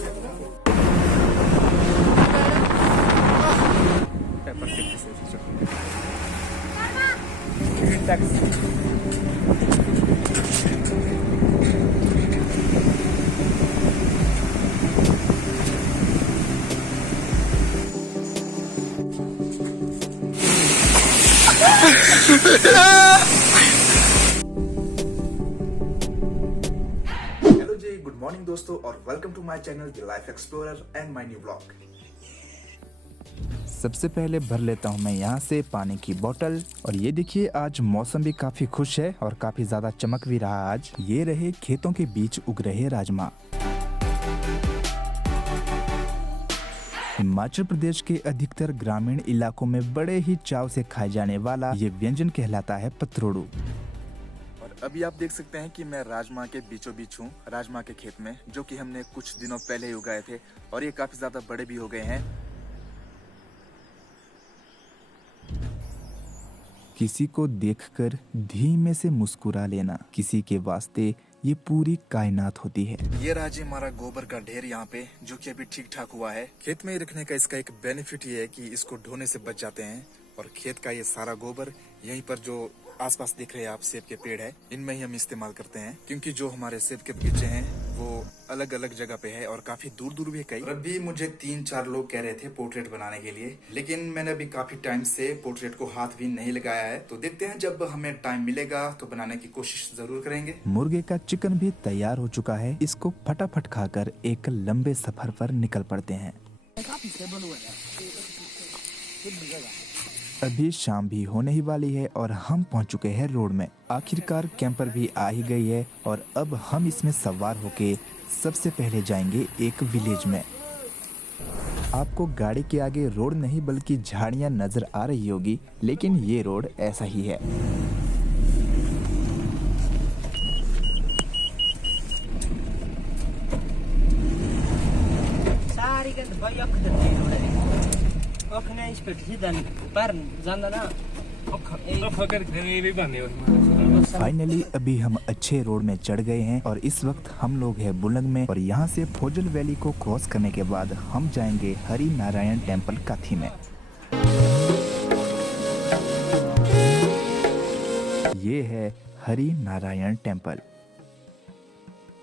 Hello जी, good morning दोस्तों और welcome to my channel the life explorer and my new blog. सबसे पहले भर लेता हूँ मैं यहाँ से पानी की बोतल। और ये देखिए आज मौसम भी काफी खुश है और काफी ज्यादा चमक भी रहा आज। ये रहे खेतों के बीच उग रहे राजमा। हिमाचल प्रदेश के अधिकतर ग्रामीण इलाकों में बड़े ही चाव से खाए जाने वाला ये व्यंजन कहलाता है पतरोड़ू। और अभी आप देख सकते हैं कि मैं राजमा के बीचों बीच हूँ, राजमा के खेत में, जो कि हमने कुछ दिनों पहले ही उगाए थे और ये काफी ज्यादा बड़े भी हो गए हैं। किसी को देखकर धीमे से मुस्कुरा लेना किसी के वास्ते ये पूरी कायनात होती है। ये रहा जी हमारा गोबर का ढेर यहाँ पे, जो कि अभी ठीक ठाक हुआ है। खेत में ही रखने का इसका एक बेनिफिट ये है कि इसको ढोने से बच जाते हैं और खेत का ये सारा गोबर यहीं पर जो आसपास दिख रहे हैं आप सेब के पेड़ है, इनमें ही हम इस्तेमाल करते हैं, क्योंकि जो हमारे सेब के बगीचे हैं वो अलग अलग जगह पे है और काफी दूर दूर भी है कई। और अभी मुझे 3-4 लोग कह रहे थे पोर्ट्रेट बनाने के लिए, लेकिन मैंने अभी काफी टाइम से पोर्ट्रेट को हाथ भी नहीं लगाया है। तो देखते हैं जब हमें टाइम मिलेगा तो बनाने की कोशिश जरूर करेंगे। मुर्गे का चिकन भी तैयार हो चुका है। इसको फटाफट खाकर एक लंबे सफर पर निकल पड़ते हैं। अभी शाम भी होने ही वाली है और हम पहुंच चुके हैं रोड में। आखिरकार कैंपर भी आ ही गई है और अब हम इसमें सवार होके सबसे पहले जाएंगे एक विलेज में। आपको गाड़ी के आगे रोड नहीं बल्कि झाड़ियां नजर आ रही होगी, लेकिन ये रोड ऐसा ही है। फाइनली अभी हम अच्छे रोड में चढ़ गए हैं और इस वक्त हम लोग हैं बुलंग में। और यहाँ से फोजल वैली को क्रॉस करने के बाद हम जाएंगे हरि नारायण टेम्पल काथी में। ये है हरि नारायण टेम्पल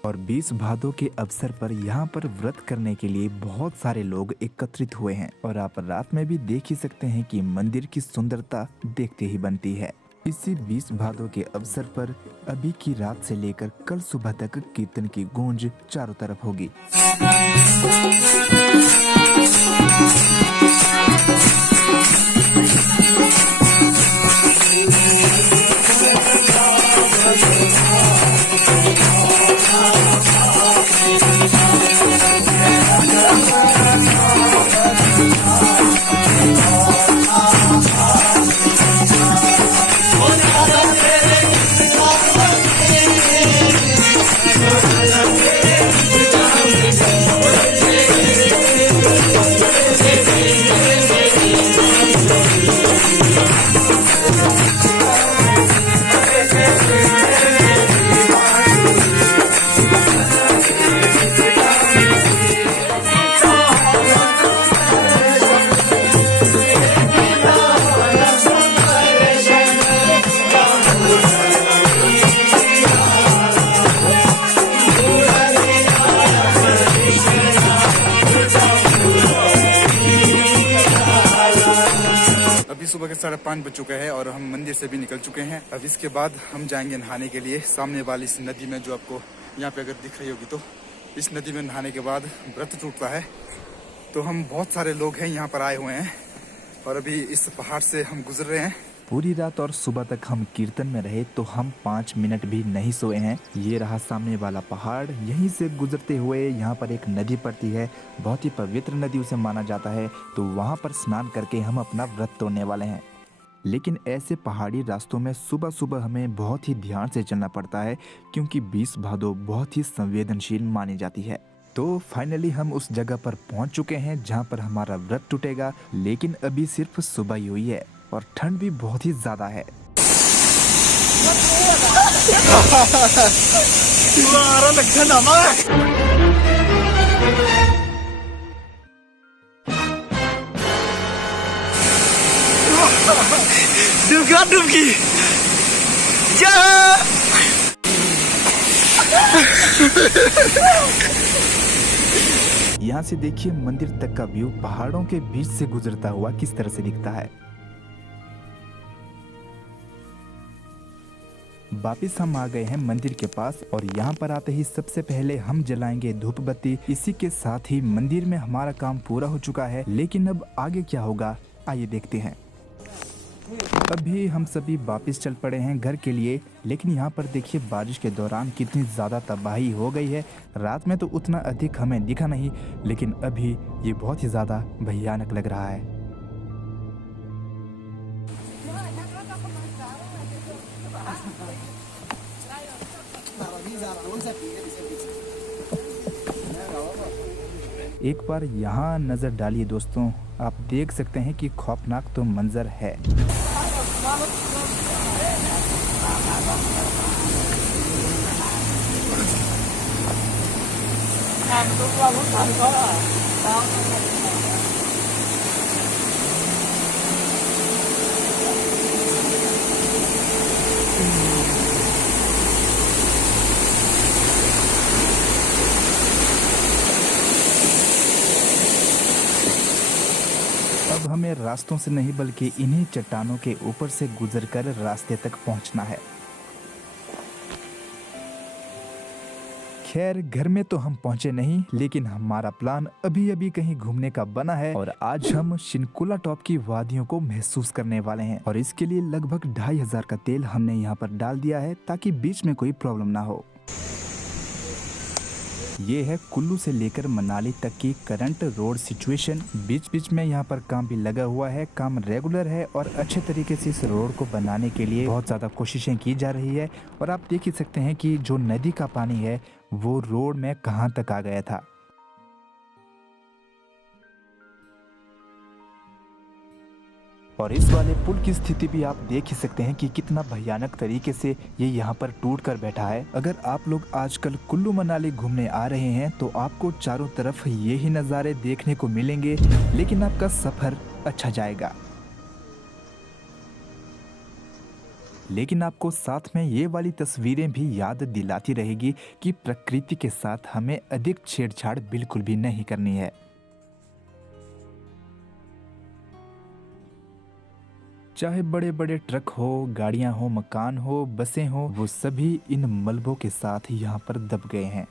और 20 भादों के अवसर पर यहाँ पर व्रत करने के लिए बहुत सारे लोग एकत्रित हुए हैं। और आप रात में भी देख ही सकते हैं कि मंदिर की सुंदरता देखते ही बनती है। इसी 20 भादों के अवसर पर अभी की रात से लेकर कल सुबह तक कीर्तन की गूंज चारों तरफ होगी। सुबह के 5:30 बज चुका है और हम मंदिर से भी निकल चुके हैं। अब इसके बाद हम जाएंगे नहाने के लिए सामने वाली इस नदी में, जो आपको यहाँ पे अगर दिख रही होगी तो इस नदी में नहाने के बाद व्रत टूटता है। तो हम बहुत सारे लोग हैं यहाँ पर आए हुए हैं और अभी इस पहाड़ से हम गुजर रहे हैं। पूरी रात और सुबह तक हम कीर्तन में रहे तो हम 5 मिनट भी नहीं सोए हैं। ये रहा सामने वाला पहाड़, यहीं से गुजरते हुए यहाँ पर एक नदी पड़ती है, बहुत ही पवित्र नदी उसे माना जाता है। तो वहाँ पर स्नान करके हम अपना व्रत तोड़ने वाले हैं। लेकिन ऐसे पहाड़ी रास्तों में सुबह सुबह हमें बहुत ही ध्यान से चलना पड़ता है, क्योंकि 20 भादो बहुत ही संवेदनशील मानी जाती है। तो फाइनली हम उस जगह पर पहुंच चुके हैं जहां पर हमारा व्रत टूटेगा। लेकिन अभी सिर्फ सुबह ही हुई है और ठंड भी बहुत ही ज्यादा है। साथ डुबकी यहाँ से देखिए मंदिर तक का व्यू पहाड़ों के बीच से गुजरता हुआ किस तरह से दिखता है। वापिस हम आ गए हैं मंदिर के पास और यहाँ पर आते ही सबसे पहले हम जलाएंगे धूप बत्ती। इसी के साथ ही मंदिर में हमारा काम पूरा हो चुका है, लेकिन अब आगे क्या होगा आइए देखते हैं। अभी हम सभी वापस चल पड़े हैं घर के लिए, लेकिन यहाँ पर देखिए बारिश के दौरान कितनी ज़्यादा तबाही हो गई है। रात में तो उतना अधिक हमें दिखा नहीं, लेकिन अभी ये बहुत ही ज़्यादा भयानक लग रहा है। एक बार यहाँ नज़र डालिए दोस्तों, आप देख सकते हैं कि खौफनाक तो मंजर है। अब हमें रास्तों से नहीं बल्कि इन्हीं चट्टानों के ऊपर से गुजरकर रास्ते तक पहुंचना है। खैर घर में तो हम पहुंचे नहीं, लेकिन हमारा प्लान अभी अभी कहीं घूमने का बना है और आज हम शिनकुला टॉप की वादियों को महसूस करने वाले हैं। और इसके लिए लगभग 2500 का तेल हमने यहाँ पर डाल दिया है ताकि बीच में कोई प्रॉब्लम ना हो। ये है कुल्लू से लेकर मनाली तक की करंट रोड सिचुएशन। बीच बीच में यहाँ पर काम भी लगा हुआ है, काम रेगुलर है और अच्छे तरीके से इस रोड को बनाने के लिए बहुत ज़्यादा कोशिशें की जा रही है। और आप देख ही सकते हैं कि जो नदी का पानी है वो रोड में कहाँ तक आ गया था। और इस वाले पुल की स्थिति भी आप देख ही सकते हैं कि कितना भयानक तरीके से ये यहाँ पर टूट कर बैठा है। अगर आप लोग आजकल कुल्लू मनाली घूमने आ रहे हैं तो आपको चारों तरफ ये ही नज़ारे देखने को मिलेंगे, लेकिन आपका सफ़र अच्छा जाएगा। लेकिन आपको साथ में ये वाली तस्वीरें भी याद दिलाती रहेगी कि प्रकृति के साथ हमें अधिक छेड़छाड़ बिल्कुल भी नहीं करनी है। चाहे बड़े बड़े ट्रक हो, गाड़ियां हो, मकान हो, बसें हो, वो सभी इन मलबों के साथ यहाँ पर दब गए हैं।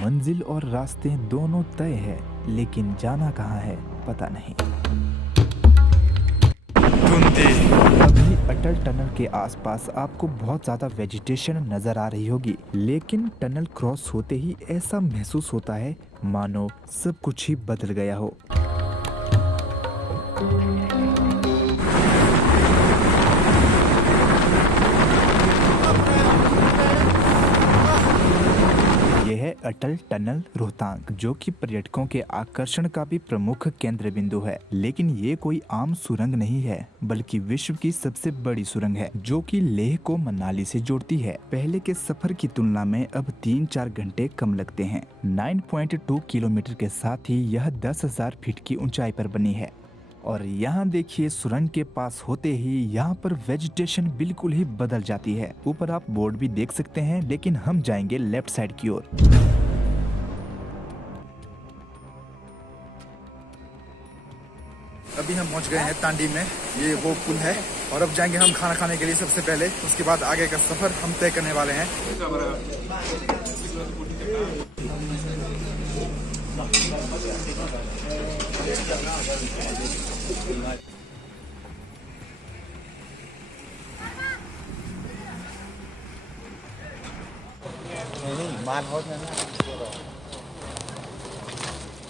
मंजिल और रास्ते दोनों तय है, लेकिन जाना कहाँ है पता नहीं। अभी अटल टनल के आसपास आपको बहुत ज़्यादा वेजिटेशन नज़र आ रही होगी, लेकिन टनल क्रॉस होते ही ऐसा महसूस होता है मानो सब कुछ ही बदल गया हो। यह है अटल टनल रोहतांग, जो कि पर्यटकों के आकर्षण का भी प्रमुख केंद्र बिंदु है। लेकिन ये कोई आम सुरंग नहीं है, बल्कि विश्व की सबसे बड़ी सुरंग है, जो कि लेह को मनाली से जोड़ती है। पहले के सफर की तुलना में अब 3-4 घंटे कम लगते हैं। 9.2 किलोमीटर के साथ ही यह 10,000 फीट की ऊंचाई पर बनी है। और यहाँ देखिए सुरंग के पास होते ही यहाँ पर वेजिटेशन बिल्कुल ही बदल जाती है। ऊपर आप बोर्ड भी देख सकते हैं, लेकिन हम जाएंगे लेफ्ट साइड की ओर। अभी हम पहुंच गए हैं तांडी में, ये वो पुल है और अब जाएंगे हम खाना खाने के लिए सबसे पहले। उसके बाद आगे का सफर हम तय करने वाले हैं।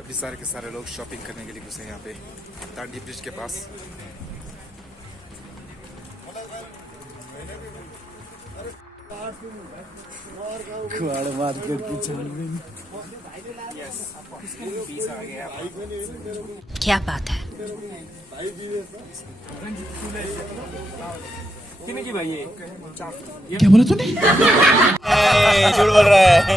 अभी सारे के सारे लोग शॉपिंग करने के लिए घुसे हैं यहाँ पे तांडी ब्रिज के पास। कुआड़ मार्केट की चल रही क्या बात है।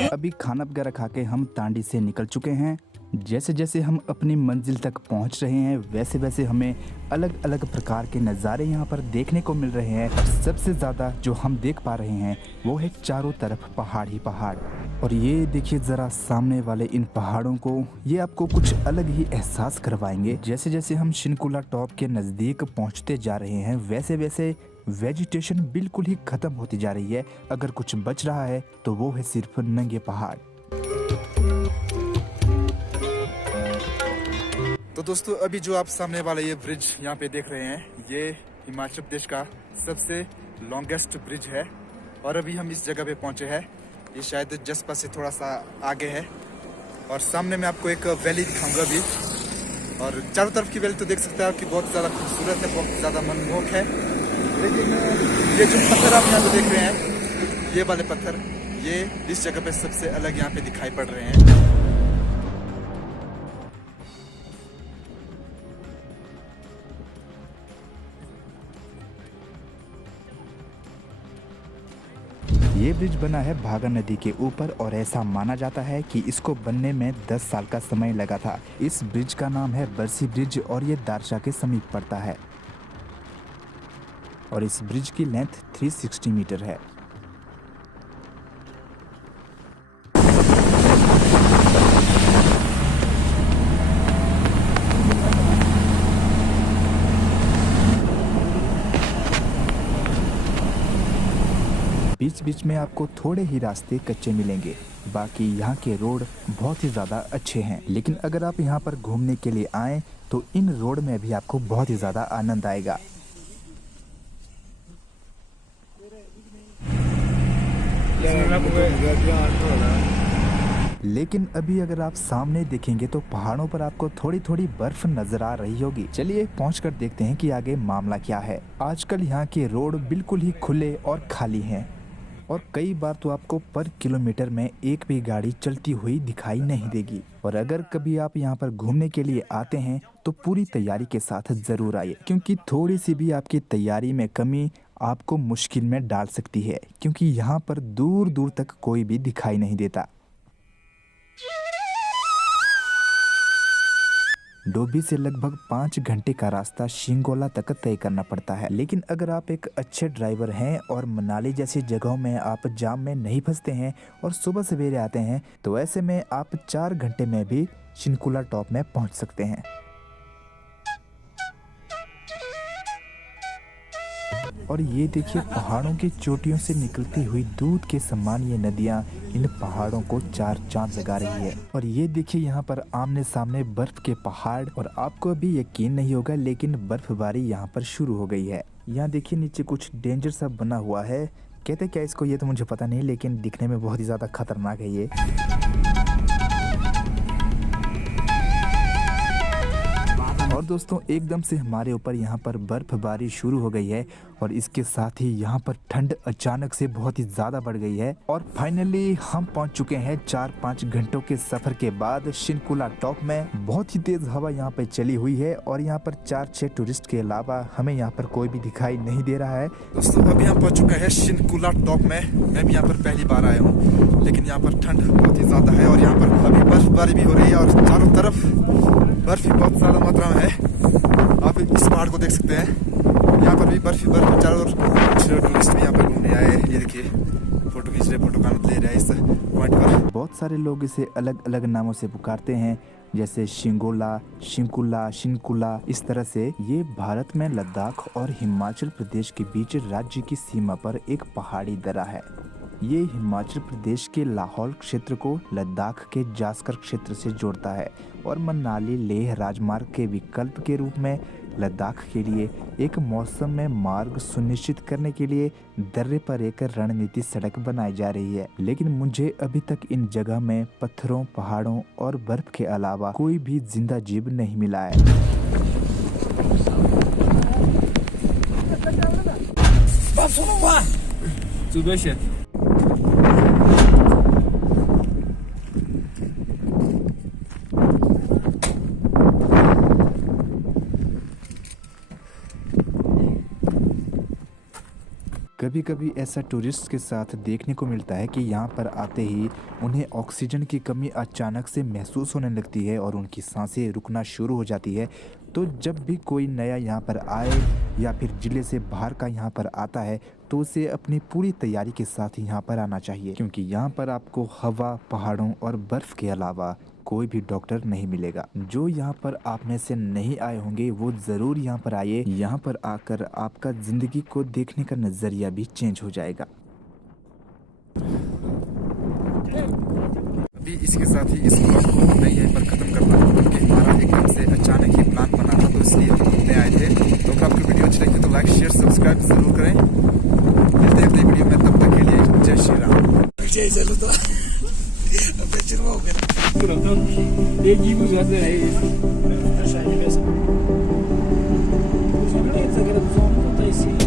अभी खाना वगैरह खा के हम तांडी से निकल चुके हैं। जैसे जैसे हम अपनी मंजिल तक पहुंच रहे हैं वैसे वैसे हमें अलग अलग प्रकार के नज़ारे यहाँ पर देखने को मिल रहे हैं। और सबसे ज़्यादा जो हम देख पा रहे हैं वो है चारों तरफ पहाड़ ही पहाड़। और ये देखिए ज़रा सामने वाले इन पहाड़ों को, ये आपको कुछ अलग ही एहसास करवाएंगे। जैसे जैसे हम शिनकुला टॉप के नज़दीक पहुँचते जा रहे हैं वैसे वैसे वेजिटेशन बिल्कुल ही ख़त्म होती जा रही है। अगर कुछ बच रहा है तो वो है सिर्फ नंगे पहाड़। तो दोस्तों अभी जो आप सामने वाला ये ब्रिज यहाँ पे देख रहे हैं ये हिमाचल प्रदेश का सबसे लॉन्गेस्ट ब्रिज है। और अभी हम इस जगह पे पहुंचे हैं, ये शायद जसपा से थोड़ा सा आगे है। और सामने में आपको एक वैली दिखाऊंगा अभी। और चारों तरफ की वैली तो देख सकते हैं कि बहुत ज़्यादा खूबसूरत है, बहुत ज़्यादा मनमोहक है। लेकिन ये जो पत्थर आप यहाँ पे देख रहे हैं, ये वाले पत्थर, ये इस जगह पे सबसे अलग यहाँ पे दिखाई पड़ रहे हैं। ये ब्रिज बना है भागा नदी के ऊपर और ऐसा माना जाता है कि इसको बनने में 10 साल का समय लगा था। इस ब्रिज का नाम है बरसी ब्रिज और ये दारचा के समीप पड़ता है। और इस ब्रिज की लेंथ 360 मीटर है। बीच बीच में आपको थोड़े ही रास्ते कच्चे मिलेंगे, बाकी यहाँ के रोड बहुत ही ज़्यादा अच्छे हैं। लेकिन अगर आप यहाँ पर घूमने के लिए आएँ तो इन रोड में भी आपको बहुत ही ज़्यादा आनंद आएगा। लेकिन अभी अगर आप सामने देखेंगे तो पहाड़ों पर आपको थोड़ी थोड़ी बर्फ नजर आ रही होगी। चलिए पहुंचकर देखते हैं कि आगे मामला क्या है। आजकल यहाँ के रोड बिल्कुल ही खुले और खाली हैं और कई बार तो आपको पर किलोमीटर में एक भी गाड़ी चलती हुई दिखाई नहीं देगी। और अगर कभी आप यहाँ पर घूमने के लिए आते हैं तो पूरी तैयारी के साथ जरूर आइए, क्योंकि थोड़ी सी भी आपकी तैयारी में कमी आपको मुश्किल में डाल सकती है, क्योंकि यहाँ पर दूर दूर तक कोई भी दिखाई नहीं देता। डोभी से लगभग 5 घंटे का रास्ता शिंगोला तक तय करना पड़ता है। लेकिन अगर आप एक अच्छे ड्राइवर हैं और मनाली जैसी जगहों में आप जाम में नहीं फंसते हैं और सुबह सवेरे आते हैं तो ऐसे में आप 4 घंटे में भी शिनकुला टॉप में पहुंच सकते हैं। और ये देखिए पहाड़ों की चोटियों से निकलती हुई दूध के समान ये नदियाँ इन पहाड़ों को 4 चांद लगा रही है। और ये देखिए यहाँ पर आमने सामने बर्फ के पहाड़, और आपको अभी यकीन नहीं होगा लेकिन बर्फबारी यहाँ पर शुरू हो गई है। यहाँ देखिए नीचे कुछ डेंजर सा बना हुआ है, कहते क्या इसको ये तो मुझे पता नहीं, लेकिन दिखने में बहुत ही ज़्यादा खतरनाक है ये। और दोस्तों एकदम से हमारे ऊपर यहाँ पर बर्फबारी शुरू हो गई है और इसके साथ ही यहाँ पर ठंड अचानक से बहुत ही ज़्यादा बढ़ गई है। और फाइनली हम पहुँच चुके हैं 4-5 घंटों के सफ़र के बाद शिनकुला टॉप में। बहुत ही तेज़ हवा यहाँ पे चली हुई है और यहाँ पर 4-6 टूरिस्ट के अलावा हमें यहाँ पर कोई भी दिखाई नहीं दे रहा है। दोस्तों अभी हम पहुँच चुके हैं शिनकुला टॉप में। मैं भी यहाँ पर पहली बार आया हूँ, लेकिन यहाँ पर ठंड बहुत ही ज़्यादा है और यहाँ पर अभी बर्फबारी भी हो रही है और चारों तरफ बर्फ भी बहुत ज़्यादा मात्रा में है। आप इस पहाड़ को देख सकते हैं, यहाँ पर भी बर्फ ही बर्फ, चारों ओर कुछ टूरिस्ट भी यहाँ पर घूमने आए हैं। ये देखिए फोटो खींच रहे, फोटो का आनंद ले रहे हैं इस पॉइंट पर। बहुत सारे लोग इसे अलग अलग नामों से पुकारते हैं, जैसे शिंगोला, शिंकुला, शिनकुला, इस तरह से। ये भारत में लद्दाख और हिमाचल प्रदेश के बीच राज्य की सीमा पर एक पहाड़ी दर्रा है। ये हिमाचल प्रदेश के लाहौल क्षेत्र को लद्दाख के जास्कर क्षेत्र से जोड़ता है और मनाली लेह राजमार्ग के विकल्प के रूप में लद्दाख के लिए एक मौसम में मार्ग सुनिश्चित करने के लिए दर्रे पर एक रणनीति सड़क बनाई जा रही है। लेकिन मुझे अभी तक इन जगह में पत्थरों, पहाड़ों और बर्फ के अलावा कोई भी जिंदा जीव नहीं मिला है। कभी कभी ऐसा टूरिस्ट के साथ देखने को मिलता है कि यहाँ पर आते ही उन्हें ऑक्सीजन की कमी अचानक से महसूस होने लगती है और उनकी सांसें रुकना शुरू हो जाती है। तो जब भी कोई नया यहाँ पर आए या फिर ज़िले से बाहर का यहाँ पर आता है तो उसे अपनी पूरी तैयारी के साथ यहाँ पर आना चाहिए, क्योंकि यहाँ पर आपको हवा, पहाड़ों और बर्फ़ के अलावा कोई भी डॉक्टर नहीं मिलेगा। जो यहाँ पर आप में से नहीं आए होंगे वो ज़रूर यहाँ पर आइए। यहाँ पर आकर आपका ज़िंदगी को देखने का नज़रिया भी चेंज हो जाएगा। अभी इसके साथ ही इस ब्लॉग को मैं यहीं पर ख़त्म करता हूँ, क्योंकि हमारा एकदम से अचानक ही प्लान बना था, तो इसलिए हम घूमने आए थे। तो अगर आपको वीडियो अच्छी लगी तो लाइक, शेयर, सब्सक्राइब ज़रूर करें। मिलते हैं अगली वीडियो में, तब तक के लिए जय Shri Ram. Pronto, seguimos fazer aí. Achar a diversão. Os homens, a grande zona, não tem sim.